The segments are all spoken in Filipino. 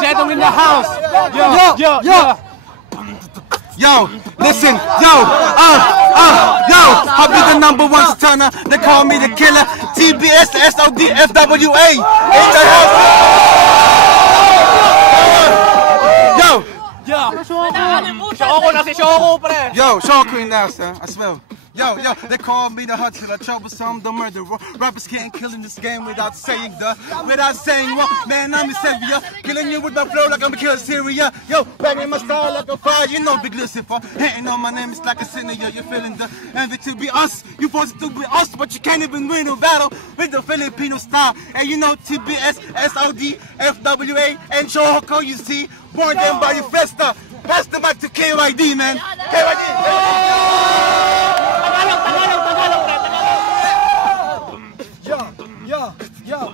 Gentlemen in the house. Yo, listen, yo, I'll be the #1 stunner. They call me the killer. TBS, SOD, FWA. In the house. Yo, Shoko in the house, I smell. Yo, they call me the hustler, troublesome, the murderer. Rappers can't kill in this game without saying what. Man, I'm a savior, killing you with my flow like I'm a killer Syria. Yo, banging my style like a fire, you know, big Lucifer. Hating on my name, it's like a sinner, yo, you're feeling the envy to be us. You forced it to be us, but you can't even win a battle with the Filipino style. And you know, TBS, SOD, FWA, and Shoko, you see, born them by your festa. Pass the mic to KYD, man. KYD. Yo,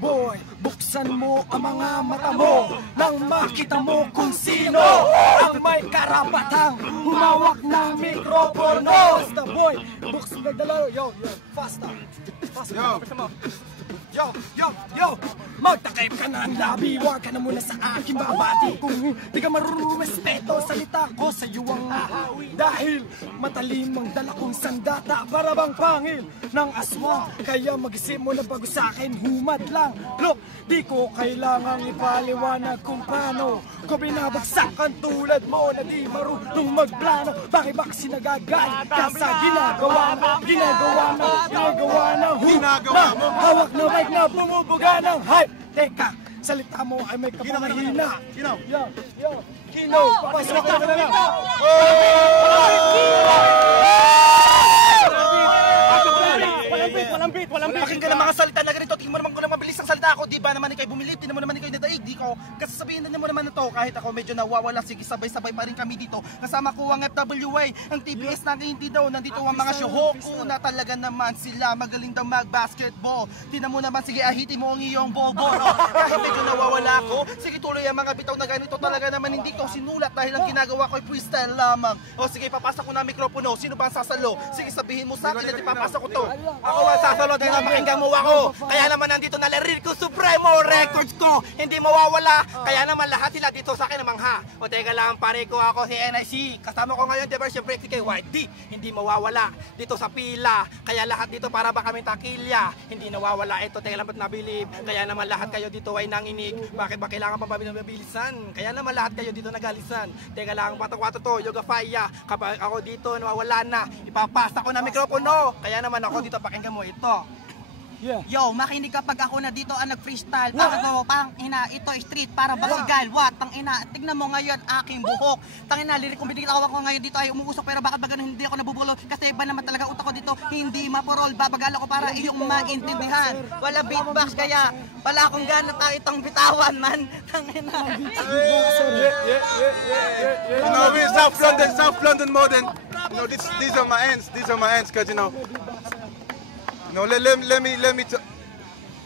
boy, buksan mo ang mga mata mo nang makita mo kung sino ang may karapatang humawak ng mikropono. Basta boy, buksan mo dalawa. Yo, faster. Yo, magtakip ka na ang labi. Huwag ka na muna sa aking babati. Kung di ka marunong respeto, salita ko sa iyo ang ahawi. Dahil matalim ang dala kong sandata, para bang pangil ng aswang. Kaya mag-isip mo na bago sa akin humad lang. Look, di ko kailangang ipaliwanag kung paano ko binabagsakan tulad mo na di marunong magplano. Bakit ba kasi nagagalit ka sa ginagawa mo? Hawak na mic na bumubuga ng hype. Teka, salita mo ay may kapamahina. Kino, papasok ka na lang. Walang beat. Pakinggan ang mga salita na ganito. Tingin mo naman ko na mabilis ang salita ako. Di ba naman ikay bumilip? Di naman ikay nadaig. Di ko. Kasi sabihin na mo naman na to. Kahit ako medyo nawawala. Sige, sabay-sabay pa rin kami dito. Kasama ko ang FWA. Ang TBS na hindi daw. Nandito ang mga Shoko na talaga naman sila. Magaling daw mag-basketball. Tingnan mo naman. Sige, ahitin mo ang iyong bobo. Kahit medyo nawawala ako. Sige, tuloy ang mga bitaw na ganito. Talaga naman hindi ko sinulat. Dahil ang ginagawa ko ay freestyle lamang. O sige, papasok ko na mikropono. Sino ba ang sasalo? Sige, sabihin mo sa akin at ipapasok ko to. Ako ang sasalo dahil napakinggan mo ako. Kaya naman nandito na Lyrical Supremo Records ko. Hindi mawawala. Kaya naman lahat sila dito sa akin namang ha. O teka lang, pare ko ako si NIC. Kasama ko ngayon, diba, siyempre si KYD. Hindi mawawala dito sa pila. Kaya lahat dito para ba kami takilya. Hindi nawawala ito. Teka lang, ba't nabilib? Kaya naman lahat kayo dito ay nanginig. Bakit ba kailangan pa mabilisan? Kaya naman lahat kayo dito nagalisan. Teka lang, wato to, Yoga Faya. Kapag ako dito nawawala na, ipapasa ko na mikropono. Kaya naman ako dito, pakinggan mo ito. Yo, makinig kapag ako na dito ang nag-freestyle. Pang ina, ito street para basigal. Tang ina, tignan mo ngayon aking buhok. Tang ina, lirik kong binigitawa ko ngayon dito ay umuusok. Pero bakit ba ganun hindi ako nabubulol? Kasi iba naman talaga utak ko dito. Hindi maporol, babagal ako para iyong maintindihan. Wala beatbox kaya wala akong gana tayo itong bitawan man. Tang ina. You know, we're South London modern. You know, these are my ends, cause you know. No, let me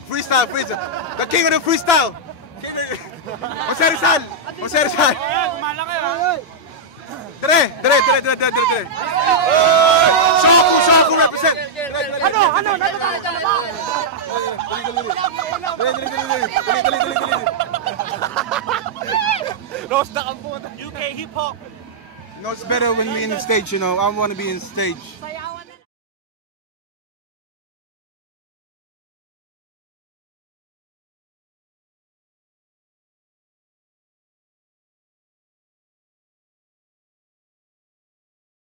freestyle. The king of the freestyle. Jose Rizal. Dre. Shoko represent. Ano? Rose na ang puta. UK hip hop. No, it's better when we in the stage, you know. I want to be in the stage.